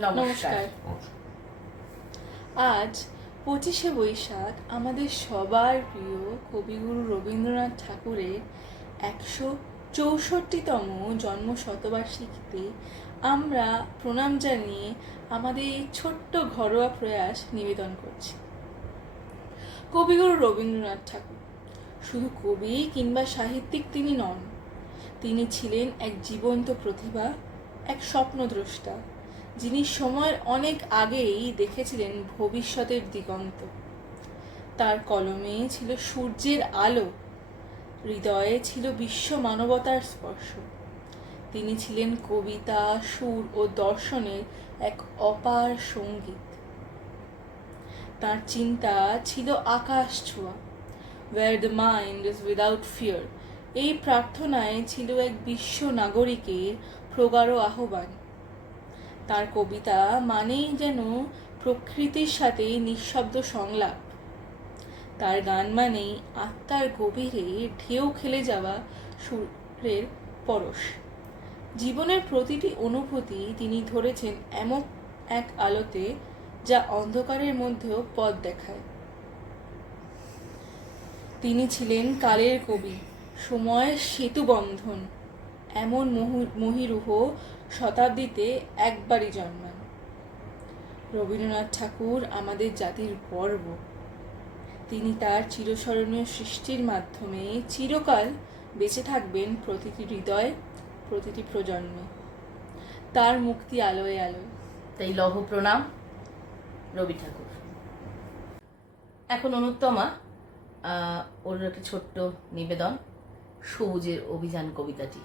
নমস্কার। আজ পঁচিশে বৈশাখ আমাদের সবার প্রিয় কবিগুরু রবীন্দ্রনাথ ঠাকুরের একশো চৌষট্টিতম জন্ম শতবার্ষিকীতে আমরা প্রণাম জানিয়ে আমাদের এই ছোট্ট ঘরোয়া প্রয়াস নিবেদন করছি। কবিগুরু রবীন্দ্রনাথ ঠাকুর শুধু কবি কিংবা সাহিত্যিক তিনি নন তিনি ছিলেন এক জীবন্ত প্রতিভা এক স্বপ্নদ্রষ্টা। যিনি সময়ের অনেক আগেই দেখেছিলেন ভবিষ্যতের দিগন্ত। তার কলমে ছিল সূর্যের আলো, হৃদয়ে ছিল বিশ্ব মানবতার স্পর্শ। তিনি ছিলেন কবিতা, সুর ও দর্শনের এক অপার সংগীত। তার চিন্তা ছিল আকাশ ছোঁয়া where the mind is without fear এই প্রার্থনায় ছিল এক বিশ্ব নাগরিকের প্রগাঢ় আহ্বান। তার কবিতা মানেই যেন প্রকৃতির সাথে নিঃশব্দ সংলাপ। তার গান মানেই আত্মার গভীরে ঢেউ খেলে যাওয়া সুরের পরশ। জীবনের প্রতিটি অনুভূতি তিনি ধরেছেন এমন এক আলোতে যা অন্ধকারের মধ্যেও পথ দেখায়। তিনি ছিলেন কালের কবি, সময়ের সেতু বন্ধন এমন মহু- মহিরুহ শতাব্দীতে একবারই জন্মান রবীন্দ্রনাথ ঠাকুর আমাদের জাতির গর্ব তিনি তার চিরস্মরণীয় সৃষ্টির মাধ্যমে চিরকাল বেঁচে থাকবেন প্রতিটি হৃদয়, প্রতিটি প্রজন্মে। তার মুক্তি আলোয় আলোয়। তাই লহ প্রণাম, রবি ঠাকুর। এখন অনুত্তমা ওর একটা ছোট্ট নিবেদন, সবুজের অভিযান কবিতাটি।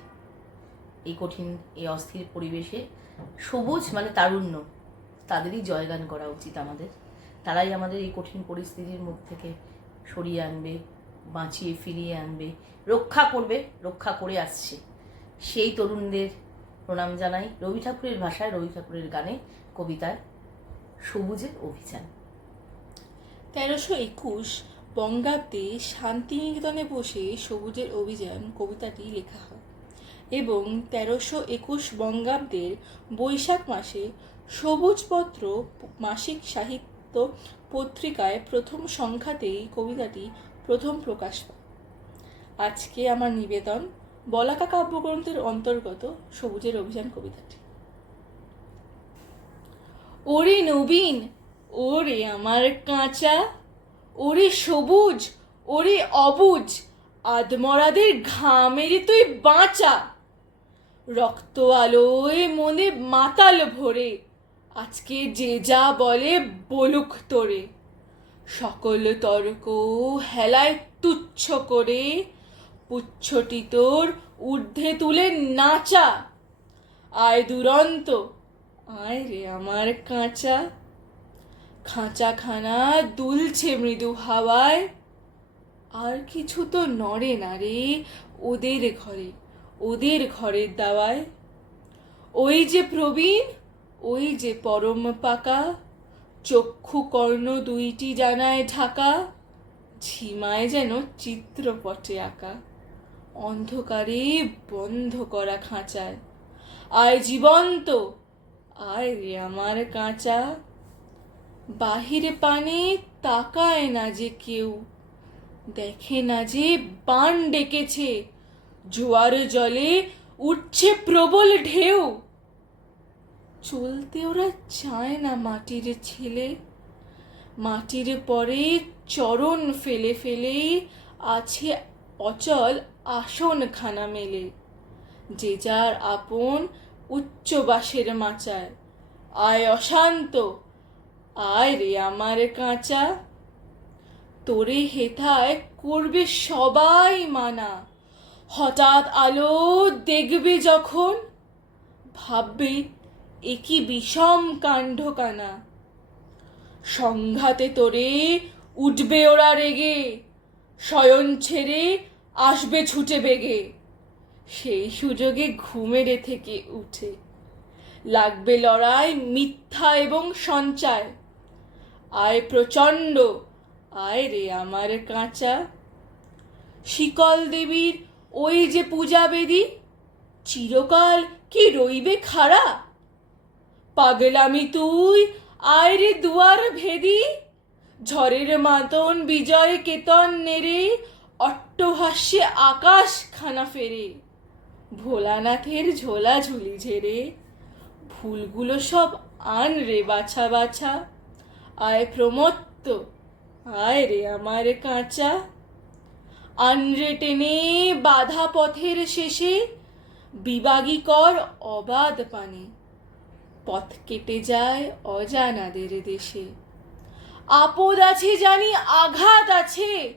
এই কঠিন, এই অস্থির পরিবেশে সবুজ মানে তারুণ্য। তাদেরই জয়গান করা উচিত আমাদের। তারাই আমাদের এই কঠিন পরিস্থিতির মুখ থেকে সরিয়ে আনবে, বাঁচিয়ে ফিরিয়ে আনবে, রক্ষা করবে, রক্ষা করে আসছে। সেই তরুণদের প্রণাম জানাই রবি ঠাকুরের ভাষায়, রবি ঠাকুরের গানে, কবিতায় সবুজের অভিযান। তেরোশো একুশ বঙ্গাব্দে শান্তিনিকেতনে বসে সবুজের অভিযান কবিতাটি লেখা হয়। এবং তেরোশো একুশ বঙ্গাব্দের বৈশাখ মাসে সবুজপত্র মাসিক সাহিত্য পত্রিকায় প্রথম সংখ্যাতেই কবিতাটি প্রথম প্রকাশ পায়। আজকে আমার নিবেদন বলাকা কাব্যগ্রন্থের অন্তর্গত সবুজের অভিযান কবিতাটি। ওরে নবীন, ওরে আমার কাঁচা, ওরে সবুজ, ওরে অবুজ আদমরাদের ঘামেরে তুই বাঁচা। রক্ত আলোয় মনে মাতাল ভরে। আজকে যে যা বলে, বলুক তোরে। সকল তর্ক হেলায় তুচ্ছ করে, পুচ্ছটি তোর ঊর্ধ্বে তুলে নাচা। আয় দুরন্ত, আয় রে আমার কাঁচা। খাঁচাখানা দুলছে মৃদু হাওয়ায়। আর কিছু তো নড়ে না রে ওদের ঘরে। ওদের ঘরের দাওয়ায়। ওই যে প্রবীণ, ওই যে পরম পাকা। চক্ষু কর্ণ দুইটি জানায় ঢাকা। ঝিমায় যেন চিত্রপটে আঁকা। অন্ধকারে বন্ধ করা খাঁচায়। আয় জীবন্ত, আয় রে আমার কাঁচা। বাহিরে পানে তাকায় না যে কেউ। দেখে না যে বান ডেকেছে। জোয়ার জলে উঠছে প্রবল ঢেউ। চলতে ওরা চায় না মাটির ছেলে। মাটির পরে চরণ ফেলে ফেলে আছে অচল আসন খানা মেলে। যে যার আপন উচ্চ বাসের মাচায়। আয় অশান্ত, আয় রে আমার কাঁচা। তোরে হেথায় করবে সবাই মানা। হঠাৎ আলো দেখবে যখন? ভাববে একই বিষম কাণ্ড কানা সংঘাতে তোরে উঠবে ওরা রেগে, শয়ন ছেড়ে আসবে ছুটে বেগে। সেই সুযোগে ঘুমেরে থেকে উঠে। লাগবে লড়াই, মিথ্যা এবং সঞ্চয় আয় প্রচণ্ড, আয় রে আমার কাঁচা। শিকল দেবীর ওই যে পূজা বেদি, চিরকাল কি রইবে খাড়া? পাগলামি তুই, আয় রে দুয়ার ভেদি। ঝড়ের মাতন বিজয় কেতন নেড়ে, অট্টহাস্যে আকাশ খানা ফেরে। ভোলানাথের ঝোলা ঝুলি ঝেড়ে ফুলগুলো সব আন রে বাছা বাছা। আয় প্রমত্ত, আয় রে আমার কাঁচা। আনরে টেনে বাধা পথের শেষে বিবাগী কর অবাধ পানে। পথ কেটে যায় অজানাদের দেশে। আপদ আছে জানি, আঘাত আছে।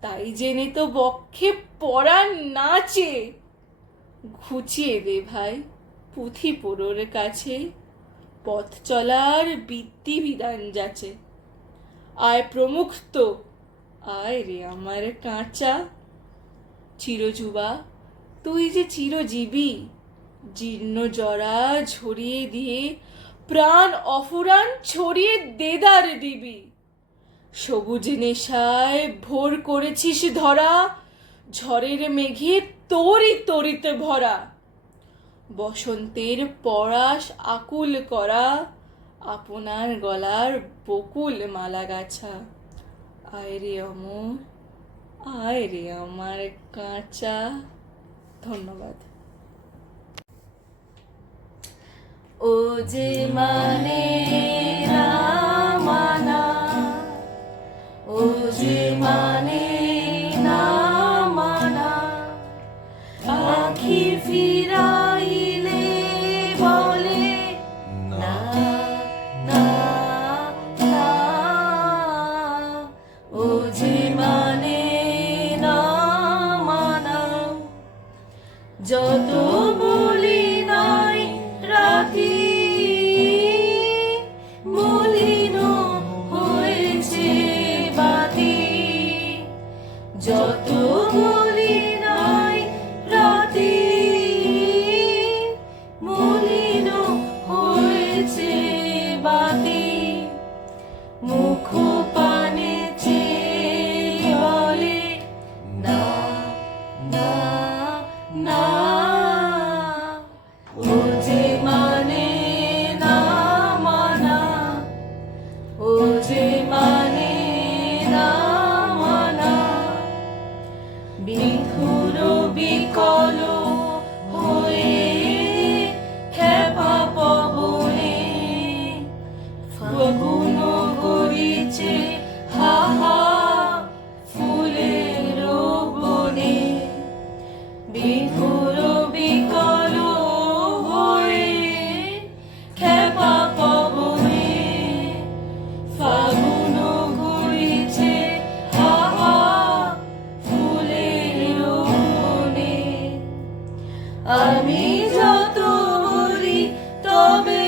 তাই জেনে তো বক্ষে পড়ার নাচে। ঘুচিয়ে দে ভাই পুঁথি পোড়োর কাছে। পথ চলার বৃত্তি বিধান যাচে। আয় প্রমুক্ত আয় রে আমার কাঁচা চিরযুবা, তুই যে চিরজীবী, জীর্ণ জরা ঝরিয়ে দিয়ে প্রাণ অফুরান ছড়িয়ে দেদার দিবি। সবুজ নেশায় ভোর করেছিস ধরা, ঝড়ের মেঘে তোরই তরিতে ভরা। বসন্তের পরাশ আকুল করা, আপনার গলার বকুল মালা গাছা আয় রে অমর আমার কাঁচা ধন্যবাদ। ও যে মানে না যত বলি বিধুর বিকল আমি যত বলি তবে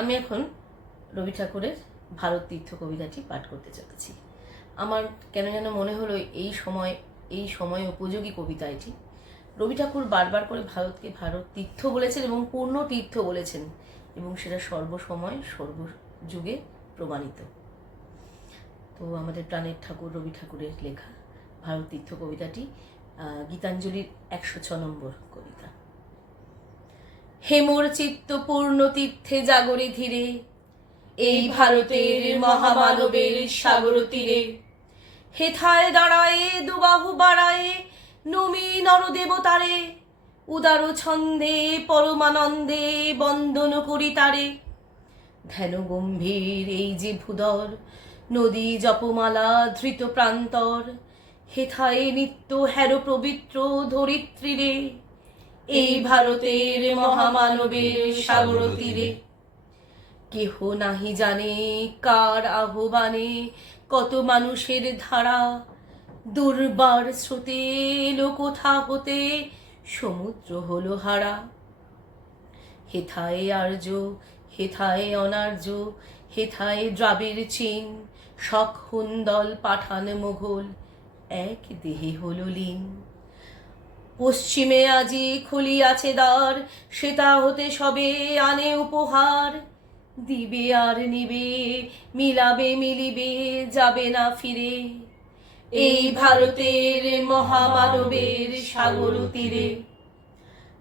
আমি এখন রবি ঠাকুরের ভারত তীর্থ কবিতাটি পাঠ করতে চলেছি। আমার কেন যেন মনে হলো এই সময় এই সময় উপযোগী কবিতা এটি। রবি ঠাকুর বারবার করে ভারতকে ভারত তীর্থ বলেছেন এবং পূর্ণ তীর্থ বলেছেন এবং সেটা সর্বসময়, সর্বযুগে প্রমাণিত। তো আমাদের প্রাণের ঠাকুর রবি ঠাকুরের লেখা ভারত তীর্থ কবিতাটি গীতাঞ্জলির একশো ছ নম্বর কবিতা। হেমর চিত্ত পূর্ণ তীর্থে জাগরে ধীরে। এই ভারতের মহামানবের সাগর তীরে। হেথায় দাঁড়ায়ে, দুবাহু বাড়ায়ে, নমি নরদেবতারে। উদার ছন্দে, পরমানন্দে বন্দন করি তারে। ধ্যান গম্ভীর এই যে ভূদর, নদী জপমালা ধৃত প্রান্তর। হেথায় নিত্য হ্যার পবিত্র ধরিত্রীরে। এই ভারতের মহামানবের সাগর তীরে কেহ নাহি জানে কার আহ্বানে কত মানুষের ধারা। দুর্বার স্রোতে এলো কোথা হতে সমুদ্র হলো হারা। হেথায় আর্য, হেথায় অনার্য, হেথায় দ্রাবিড় চীন, শক হুন্দল পাঠান মোঘল, এক দেহে হলো লীন। পশ্চিমে আজি খুলিয়াছে দ্বার সেটা হতে সবে আনে উপহার। দিবে আর নিবে, মিলাবে মিলিবে, যাবে না ফিরে। এই ভারতের মহামানবের সাগর তীরে।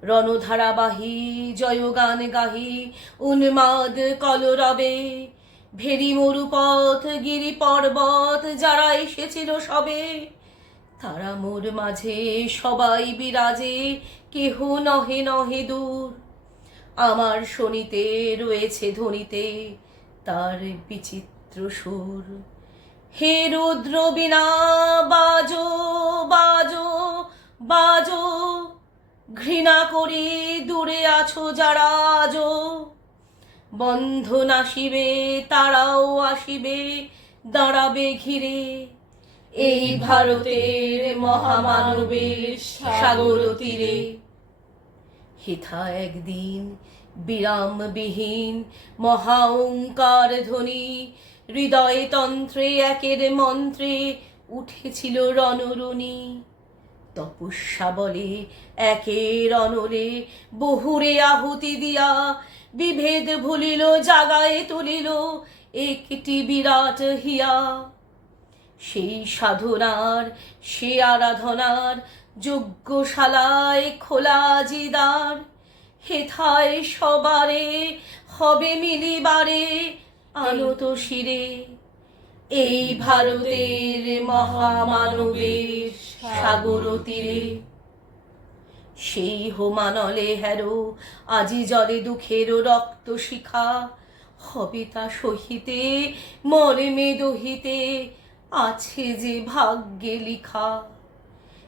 রণধারাবাহী জয়গান গাহি উন্মাদ কলরবে। ভেরি মরুপথ, গিরি পর্বত যারা এসেছিল সবে। তারা মোর মাঝে, সবাই বিরাজে, কেহ নহে নহে দূর। আমার শনিতে রয়েছে ধনিতে তার বিচিত্র সুর। হে রুদ্র বিনা, বাজো বাজো বাজো, ঘৃণা করি দূরে আছো যারা আজো। বন্ধন আসিবে, তারাও আসিবে, দাঁড়াবে ঘিরে। এই ভারতের মহামানবের সাগর তীরে। হেথা একদিন বিরামবিহীন মহাওঙ্কার ধ্বনি হৃদয় তন্ত্রে একের মন্ত্রে উঠেছিল রণরুণী। তপস্যা বলে একের অনলে বহুরে আহুতি দিয়া বিভেদ ভুলিল, জাগায় তুলিল, একটি বিরাট হিয়া। সেই সাধনার, সে আরাধনার যজ্ঞশালায় খোলা জিদার। হেথায় সবারে হবে মিলিবারে আনত শিরে। এই ভারতের মহামানবের সাগর তীরে। সেই হোমানলে হেরো, আজি জলে দুঃখের রক্ত শিখা। হবে তা সহিতে, মর্মে দহিতে আছে যে ভাগ্যে লিখা।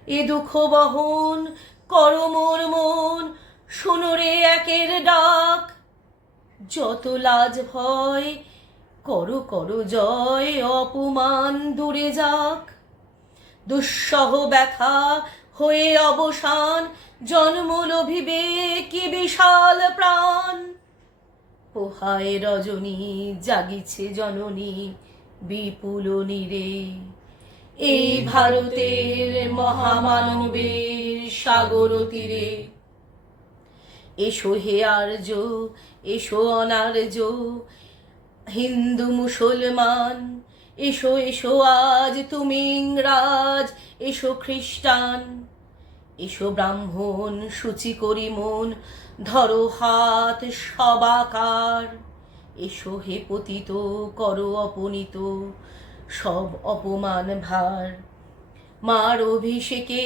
এ দুঃখ বহন কর মোর মন শোনরে একের ডাক। যত লাজ ভয়, করো করো জয়, অপমান দূরে যাক। দুঃসহ ব্যথা হয়ে অবসান, জন্ম লোভিবে কি বিশাল প্রাণ। পোহায় রজনী, জাগিছে জননী বিপুল নীরে এই ভারতের মহামানবের সাগর তীরে। এসো হে আর্য, এসো অনার্য, হিন্দু, মুসলমান, এসো এসো আজ তুমি ইংরাজ, এসো খ্রিস্টান, এসো ব্রাহ্মণ, সূচি করি মন, ধরো হাত সবাকার এসো হে পতিত, করো অপনীত, সব অপমান ভার। মার অভিষেকে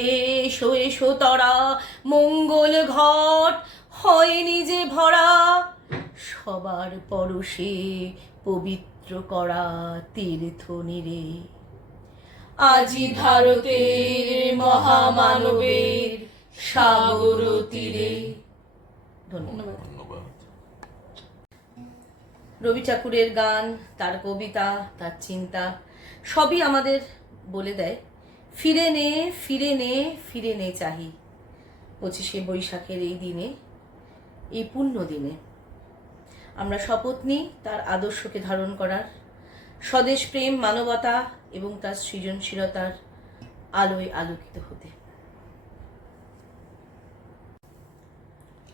এসো এসো তরা, মঙ্গল ঘট হয়নি যে ভরা। সবার পরশে পবিত্র করা তীর্থ নিরে। আজি ভারতের মহামানবের সাগর তীরে। ধন্যবাদ ধন্যবাদ। রবি ঠাকুরের গান, তার কবিতা, তার চিন্তা, সবই আমাদের বলে দেয়, ফিরে নে ফিরে নে ফিরে নে চাহি, পঁচিশে বৈশাখের এই দিনে, এই পুণ্য দিনে। আমরা শপথ নিই তার আদর্শকে ধারণ করার, স্বদেশ প্রেম, মানবতা এবং তার সৃজনশীলতার আলোয় আলোকিত হতে।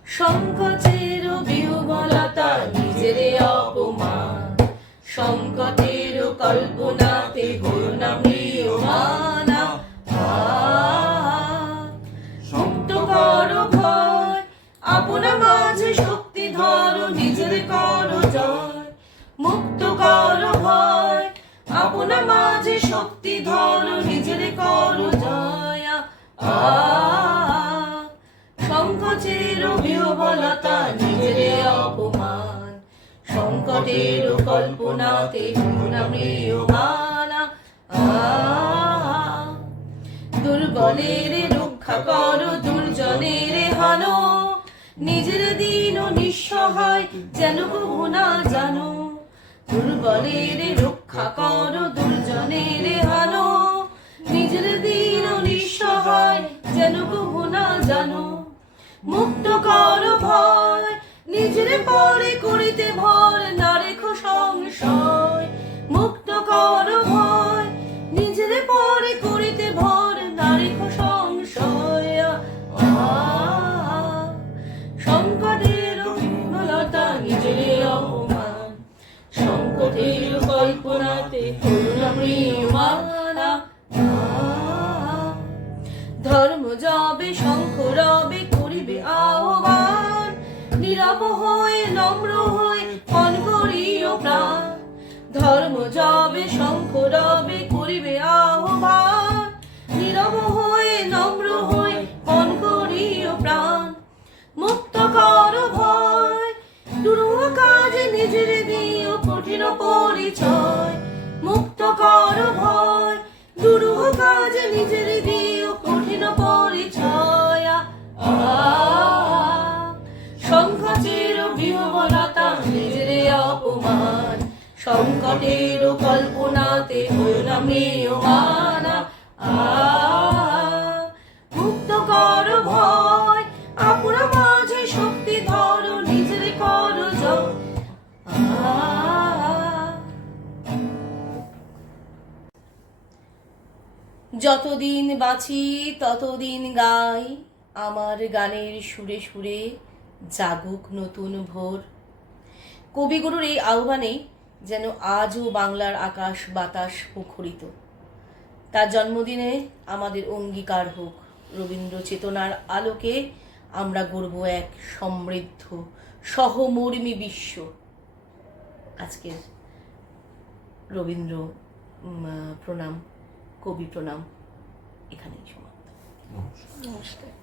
সংকটের বিহবলতা নিজের অপমান, সংকটের কল্পনাতে মাঝে শক্তি ধরো, নিজের কর জয়। মুক্ত কর ভয়, আপনা মাঝে শক্তি ধরো, নিজের কর জয়। সংকোচের বিহবলতা সংকটের কল্পনাতে দুর্বলের রক্ষা করো, দুর্জনের হানো নিজের দিন নিঃসহায় যেন কবু না জানো। দুর্বলের রক্ষা করো, দুর্জনের হানো নিজের দিন নিঃসহায় যেন কবু না জানো। মুক্ত করো ভয় নিজের পরে করিতে ভর না রেখো সংশয়, মুক্ত করো ভয়। নিজের পরে করিতে ভর না রেখো সংশয়। সংকটের বিমলতা নিজের অপমান, সংকটের কল্পনাতে করুণা ধর্ম যাবে, শঙ্খ রবে, করিবে আহ্বান নীরব হয়ে নম্র হয়ে মন করিও প্রাণ ধর্ম যাবে শঙ্খ রবে করিবে আহ্বান। নীরব হয়ে নম্র হয়ে মন করিও প্রাণ। মুক্ত কর ভয় দুরূহ কাজে নিজের দিও কঠিন পরিচয়। মুক্ত কর ভয় দুরূহ কাজে নিজের দিও কঠিন পরিচয়। আ, সংকটের কল্পনাতে হইল না মৃয়মানা মুক্ত কর ভয় আপনা মাঝে শক্তি ধরো, নিজের কর যতদিন বাঁচি, ততদিন গাই, আমার গানের সুরে সুরে জাগুক নতুন ভোর। কবিগুরুর এই আহ্বানে যেন আজও বাংলার আকাশ বাতাস মুখরিত তার জন্মদিনে আমাদের অঙ্গীকার হোক। রবীন্দ্র চেতনার আলোকে আমরা গড়ব এক সমৃদ্ধ সহমর্মী বিশ্ব। আজকের রবীন্দ্র প্রণাম কবি প্রণাম এখানেই সমাপ্ত। নমস্কার।